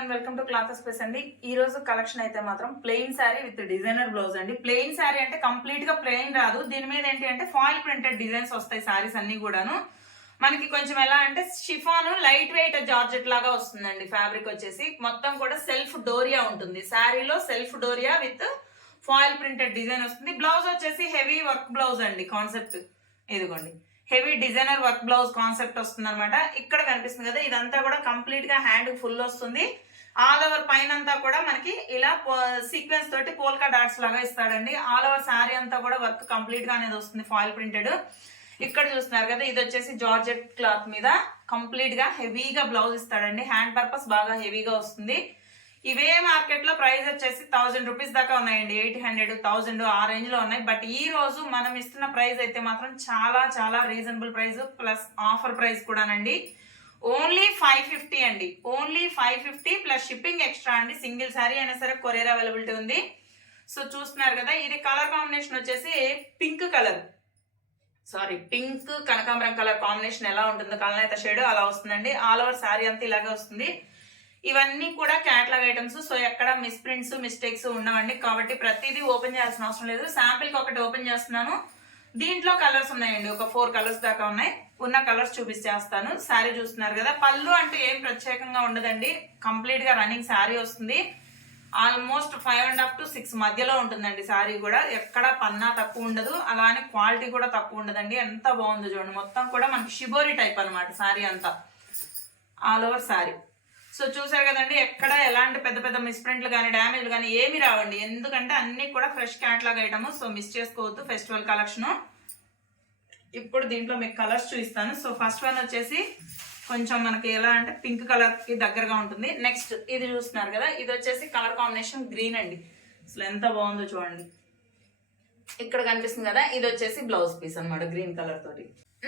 And welcome to cloth space అండి. ఈ రోజు కలెక్షన్ అయితే మాత్రం plain sari with designer blouse అండి. ప్లెయిన్ శారీ అంటే కంప్లీట్ గా ప్లెయిన్ రాదు, దీని మీద ఏంటి అంటే ఫాయిల్ ప్రింటెడ్ డిజైన్స్ వస్తాయి శారీస్ అన్ని కూడాను. మనకి కొంచెం ఎలా అంటే షిఫాన్ లైట్ వెయిట్ జార్జెట్ లాగా వస్తుందండి. ఫ్యాబ్రిక్ వచ్చేసి మొత్తం కూడా సెల్ఫ్ డోరియా ఉంటుంది. శారీలో self doria with foil printed design వస్తుంది. బ్లౌజ్ వచ్చేసి హెవీ వర్క్ బ్లౌజ్ అండి. కాన్సెప్ట్ ఇదిగోండి, heavy designer work blouse concept వస్తుంది అనమాట. ఇక్కడ కనిపిస్తుంది కదా, ఇదంతా కూడా కంప్లీట్ గా హ్యాండ్ ఫుల్ వస్తుంది. ఆల్ ఓవర్ పైన అంతా కూడా మనకి ఇలా సీక్వెన్స్ తోటి పోల్కా డాట్స్ లాగా ఇస్తాడండి. ఆల్ ఓవర్ శారీ అంతా కూడా వర్క్ కంప్లీట్ గా అనేది వస్తుంది, ఫాయిల్ ప్రింటెడ్. ఇక్కడ చూస్తున్నారు కదా, ఇది వచ్చేసి జార్జెట్ క్లాత్ మీద కంప్లీట్ గా హెవీగా బ్లౌజ్ ఇస్తాడండి. హ్యాండ్ పర్పస్ బాగా హెవీగా వస్తుంది. ఇవే మార్కెట్ లో ప్రైస్ వచ్చేసి 1000 రూపీస్ దాకా ఉన్నాయండి. 800, 1000 ఆ రేంజ్ లో ఉన్నాయి. బట్ ఈ రోజు మనం ఇస్తున్న ప్రైస్ అయితే మాత్రం చాలా చాలా reasonable price plus offer price కూడానండి. ఓన్లీ 550 అండి. ఓన్లీ 550 ప్లస్ షిప్పింగ్ ఎక్స్ట్రా అండి. సింగిల్ శారీ అయినా సరే కొరియర్ అవైలబిలిటీ ఉంది. సో చూస్తున్నారు కదా, ఇది కలర్ కాంబినేషన్ వచ్చేసి పింక్ కలర్, పింక్ కనకాంబరం కలర్ కాంబినేషన్ ఎలా ఉంటుందో కలనేత షేడ్ అలా వస్తుందండి. ఆల్ ఓవర్ శారీ అంతా ఇలాగే వస్తుంది. ఇవన్నీ కూడా క్యాటలాగ్ ఐటమ్స్. సో ఎక్కడ మిస్ ప్రింట్స్ మిస్టేక్స్ ఉండవండి. కాబట్టి ప్రతిదీ ఓపెన్ చేయాల్సిన అవసరం లేదు. శాంపిల్ కి ఒకటి ఓపెన్ చేస్తున్నాను. దీంట్లో కలర్స్ ఉన్నాయండి, ఒక 4 కలర్స్ దాకా ఉన్నాయి. ఉన్న కలర్స్ చూపిస్తేస్తాను. శారీ చూస్తున్నారు కదా, పళ్ళు అంటే ఏం ప్రత్యేకంగా ఉండదండి. కంప్లీట్ గా రన్నింగ్ శారీ వస్తుంది. ఆల్మోస్ట్ 5.5 to 6 మధ్యలో ఉంటుందండి శారీ కూడా. ఎక్కడ పన్నా తక్కువ ఉండదు, అలానే క్వాలిటీ కూడా తక్కువ ఉండదండి. ఎంత బాగుందో చూడండి. మొత్తం కూడా మనకి షిబోరి టైప్ అనమాట శారీ అంతా, ఆల్ ఓవర్ శారీ. సో చూసారు కదండి, ఎక్కడ ఎలాంటి పెద్ద పెద్ద మిస్ప్రింట్లు కానీ డ్యామేజ్లు కానీ ఏమి రావండి. ఎందుకంటే అన్ని కూడా fresh catalogue item. So miss చేసుకోవద్దు ఫెస్టివల్ కలెక్షన్. ఇప్పుడు దీంట్లో మీకు కలర్స్ చూపిస్తాను. సో ఫస్ట్ వన్ వచ్చేసి కొంచెం మనకి ఎలా అంటే పింక్ కలర్ కి దగ్గరగా ఉంటుంది. నెక్స్ట్ ఇది చూస్తున్నారు కదా, ఇది వచ్చేసి కలర్ కాంబినేషన్ గ్రీన్ అండి. అసలు ఎంత బాగుందో చూడండి. ఇక్కడ కనిపిస్తుంది కదా, ఇది వచ్చేసి బ్లౌజ్ పీస్ అనమాట గ్రీన్ కలర్ తోటి.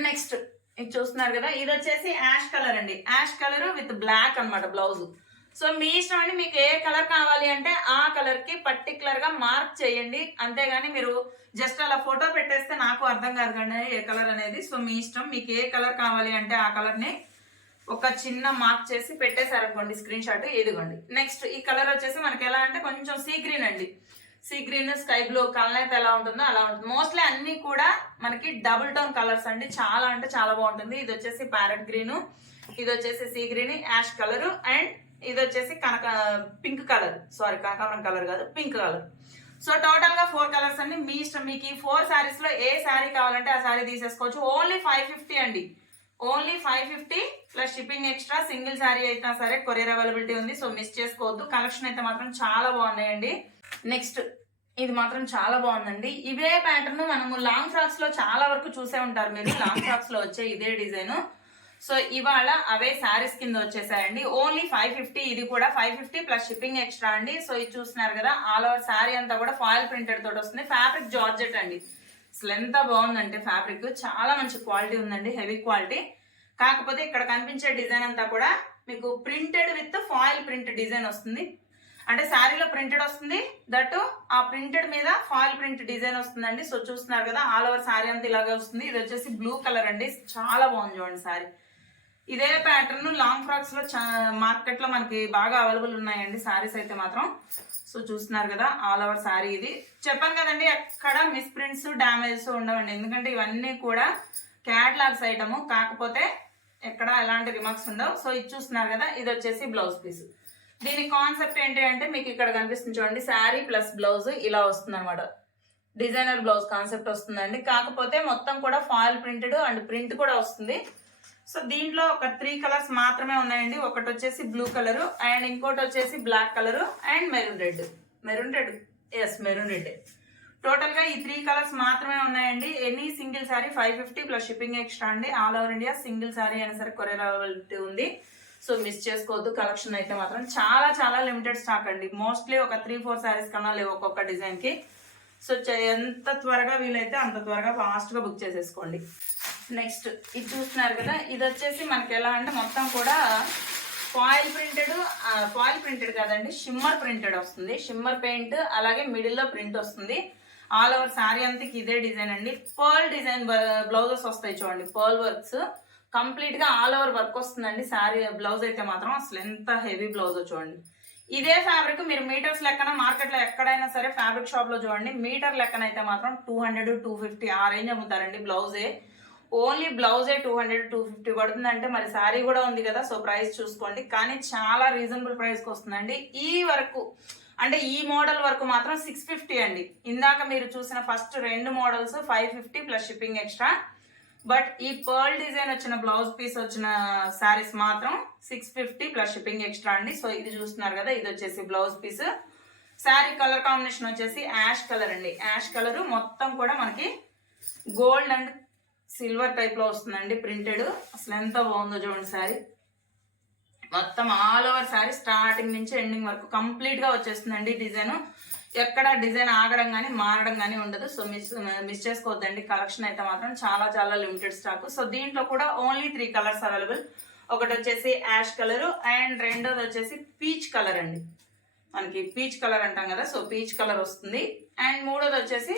నెక్స్ట్ ఇది చూస్తున్నారు కదా, ఇది వచ్చేసి యాష్ కలర్ అండి. యాష్ కలర్ విత్ బ్లాక్ అనమాట బ్లౌజ్. సో మీ ఇష్టం అండి, మీకు ఏ కలర్ కావాలి అంటే ఆ కలర్ కి పర్టికులర్ గా మార్క్ చేయండి. అంతేగాని మీరు జస్ట్ అలా ఫోటో పెట్టేస్తే నాకు అర్థం కాదు కానీ ఏ కలర్ అనేది. సో మీ ఇష్టం, మీకు ఏ కలర్ కావాలి అంటే ఆ కలర్ ని ఒక చిన్న మార్క్ చేసి పెట్టేశారనుకోండి స్క్రీన్ షాట్. ఇదిగోండి. నెక్స్ట్ ఈ కలర్ వచ్చేసి మనకి ఎలా అంటే కొంచెం సీ గ్రీన్ అండి. Sea green, sky blue colour అయితే ఎలా ఉంటుందో అలా ఉంటుంది. మోస్ట్లీ అన్ని కూడా మనకి డబుల్ టోన్ కలర్స్ అండి. చాలా అంటే చాలా బాగుంటుంది. ఇది వచ్చేసి ప్యారెట్ గ్రీన్, ఇది వచ్చేసి sea green, ash colour, and ఇది వచ్చేసి పింక్ కలర్. కనకాంబరం కలర్ కాదు, పింక్ కలర్. సో టోటల్ గా 4 కలర్స్ అండి. మీ ఇష్టం, మీకు ఈ 4 శారీస్ లో ఏ శారీ కావాలంటే ఆ శారీ తీసేసుకోవచ్చు. ఓన్లీ 550 అండి. Only 550 plus shipping extra. Single sari అయినా సరే కొరియర్ అవైలబిలిటీ ఉంది. సో మిస్ చేసుకోవద్దు. కలెక్షన్ అయితే మాత్రం చాలా బాగున్నాయండి. నెక్స్ట్ ఇది మాత్రం చాలా బాగుందండి. ఇవే ప్యాటర్న్ మనము లాంగ్ ఫ్రాక్స్ లో చాలా వరకు చూసే ఉంటారు మీరు. లాంగ్ ఫ్రాక్స్ లో వచ్చే ఇదే డిజైన్. సో ఇవాళ అవే శారీస్ కింద వచ్చేసాయండి. ఓన్లీ 550. ఇది కూడా 550 ప్లస్ షిప్పింగ్ ఎక్స్ట్రా అండి. సో ఇది చూస్తున్నారు కదా, ఆల్ ఓవర్ శారీ అంతా కూడా ఫాయిల్ ప్రింటెడ్ తోటి వస్తుంది. ఫ్యాబ్రిక్ జార్జెట్ అండి. అసలు ఎంత బాగుందంటే ఫ్యాబ్రిక్ చాలా మంచి క్వాలిటీ ఉందండి, హెవీ క్వాలిటీ. కాకపోతే ఇక్కడ కనిపించే డిజైన్ అంతా కూడా మీకు printed with foil print design వస్తుంది. అంటే శారీలో ప్రింటెడ్ వస్తుంది, దట్ ఆ ప్రింటెడ్ మీద ఫాయిల్ ప్రింట్ డిజైన్ వస్తుందండి. సో చూస్తున్నారు కదా, ఆల్ ఓవర్ శారీ అంతా ఇలాగే వస్తుంది. ఇది వచ్చేసి బ్లూ కలర్ అండి. చాలా బాగుంది చూడండి శారీ. ఇదే ప్యాటర్న్ లాంగ్ ఫ్రాక్స్ లో మార్కెట్ లో మనకి బాగా అవైలబుల్ ఉన్నాయండి శారీస్ అయితే మాత్రం. సో చూస్తున్నారు కదా, ఆల్ ఓవర్ శారీ. ఇది చెప్పాను కదండి, ఎక్కడ మిస్ ప్రింట్స్ డ్యామేజెస్ ఉండవండి. ఎందుకంటే ఇవన్నీ కూడా క్యాటలాగ్స్ ఐటమ్. కాకపోతే ఎక్కడ ఎలాంటి రిమార్క్స్ ఉండవు. సో ఇది చూస్తున్నారు కదా, ఇది వచ్చేసి బ్లౌజ్ పీస్. దీని కాన్సెప్ట్ ఏంటి అంటే మీకు ఇక్కడ కనిపిస్తుంది చూడండి, శారీ ప్లస్ బ్లౌజ్ ఇలా వస్తుంది అనమాట. డిజైనర్ బ్లౌజ్ కాన్సెప్ట్ వస్తుందండి. కాకపోతే మొత్తం కూడా ఫాయిల్ ప్రింటెడ్ అండ్ ప్రింట్ కూడా వస్తుంది. సో దీంట్లో ఒక 3 కలర్స్ మాత్రమే ఉన్నాయండి. ఒకటి వచ్చేసి బ్లూ కలర్, అండ్ ఇంకోటి వచ్చేసి black colour, and maroon red. Maroon red. Total గా ఈ 3 కలర్స్ మాత్రమే ఉన్నాయండి. Any single sari 550 plus shipping extra అండి. All over India single sari అయినా సరే కొరియర్ అవైలబిలిటీ ఉంది. సో మిస్ చేసుకోవద్దు. కలెక్షన్ అయితే మాత్రం చాలా చాలా లిమిటెడ్ స్టాక్ అండి. మోస్ట్లీ ఒక 3-4 శారీస్ కన్నా లేవు ఒక్కొక్క డిజైన్ కి. సో ఎంత త్వరగా వీలైతే అంత త్వరగా ఫాస్ట్ గా బుక్ చేసేసుకోండి. నెక్స్ట్ ఇది చూస్తున్నారు కదా, ఇది వచ్చేసి మనకి ఎలా అంటే మొత్తం కూడా ఫాయిల్ ప్రింటెడ్ కాదండి, షిమ్మర్ ప్రింటెడ్ వస్తుంది. షిమ్మర్ పెయింట్, అలాగే మిడిల్ లో ప్రింట్ వస్తుంది. ఆల్ ఓవర్ శారీ అంతకి ఇదే డిజైన్ అండి. పర్ల్ డిజైన్ బ్లౌజెస్ వస్తాయి చూడండి, పర్ల్ వర్క్స్. కంప్లీట్ గా ఆల్ ఓవర్ వర్క్ వస్తుందండి. శారీ బ్లౌజ్ అయితే మాత్రం అసలు ఎంత హెవీ బ్లౌజ్ చూడండి. ఇదే ఫ్యాబ్రిక్ మీరు మీటర్స్ లెక్కన మార్కెట్ లో ఎక్కడైనా సరే ఫ్యాబ్రిక్ షాప్ లో చూడండి, మీటర్ లెక్కన అయితే మాత్రం 200 250 ఆ రేంజ్ అమ్ముతారండి బ్లౌజే. ఓన్లీ బ్లౌజే 200 250 పడుతుంది అంటే మరి శారీ కూడా ఉంది కదా, సో ప్రైస్ చూసుకోండి. కానీ చాలా రీజనబుల్ ప్రైస్ కి వస్తుందండి. ఈ వరకు అంటే ఈ మోడల్ వరకు మాత్రం 650 అండి. ఇందాక మీరు చూసిన first 2 models 550 plus shipping extra. But ఈ పర్ల్ డిజైన్ వచ్చిన బ్లౌజ్ పీస్ వచ్చిన శారీస్ మాత్రం 650 ప్లస్ షిప్పింగ్ ఎక్స్ట్రా అండి. సో ఇది చూస్తున్నారు కదా, ఇది వచ్చేసి blouse piece. Sari colour combination వచ్చేసి యాష్ కలర్ అండి. యాష్ కలర్ మొత్తం కూడా మనకి గోల్డ్ అండ్ సిల్వర్ టైప్ లో వస్తుందండి ప్రింటెడ్. అసలు ఎంత బాగుందో చూడండి శారీ. మొత్తం ఆల్ ఓవర్ శారీ స్టార్టింగ్ నుంచి ఎండింగ్ వరకు కంప్లీట్ గా వచ్చేస్తుందండి డిజైన్. ఎక్కడ డిజైన్ ఆగడం కానీ మారడం కానీ ఉండదు. సో మిస్ చేసుకోవద్దండి. కలెక్షన్ అయితే మాత్రం చాలా చాలా లిమిటెడ్ స్టాక్. సో దీంట్లో కూడా ఓన్లీ 3 కలర్స్ అవైలబుల్. ఒకటి వచ్చేసి యాష్ కలర్ అండ్ రెండోది వచ్చేసి పీచ్ కలర్ అండి. మనకి పీచ్ కలర్ అంటాం కదా, సో పీచ్ కలర్ వస్తుంది. అండ్ మూడోది వచ్చేసి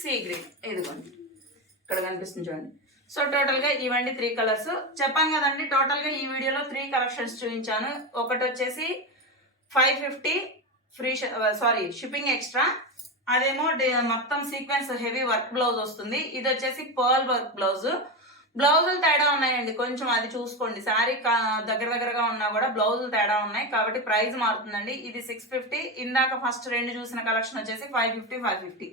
సీ గ్రీన్. ఇదిగోండి ఇక్కడ కనిపిస్తుంది చూడండి. సో టోటల్ గా ఇవ్వండి 3 కలర్స్. చెప్పాను కదండి, టోటల్ గా ఈ వీడియోలో 3 కలెక్షన్స్ చూపించాను. ఒకటి వచ్చేసి 550 ఫ్రీ షిప్పింగ్ ఎక్స్ట్రా. అదేమో మొత్తం సీక్వెన్స్ హెవీ వర్క్ బ్లౌజ్ వస్తుంది. ఇది వచ్చేసి పర్ల్ వర్క్ బ్లౌజ్. బ్లౌజులు తేడా ఉన్నాయండి కొంచెం, అది చూసుకోండి. శారీ దగ్గరగా ఉన్నా కూడా బ్లౌజులు తేడా ఉన్నాయి కాబట్టి ప్రైస్ మారుతుందండి. ఇది 650. ఇందాక ఫస్ట్ 2 చూసిన కలెక్షన్ వచ్చేసి 550.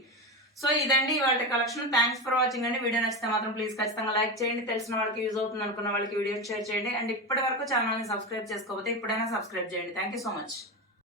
సో ఇదండి ఇవాళ కలెక్షన్. థ్యాంక్స్ ఫర్ వాచింగ్ అండి. వీడియో నచ్చితే మాత్రం ప్లీజ్ ఖచ్చితంగా లైక్ చేయండి. తెలిసిన వాళ్ళకి యూజ్ అవుతుంది అనుకున్న వాళ్ళకి వీడియో షేర్ చేయండి. అండ్ ఇప్పటి వరకు ఛానల్ని సబ్స్క్రైబ్ చేసుకోకపోతే ఇప్పుడైనా సబ్స్క్రైబ్ చేయండి. Thank you so much.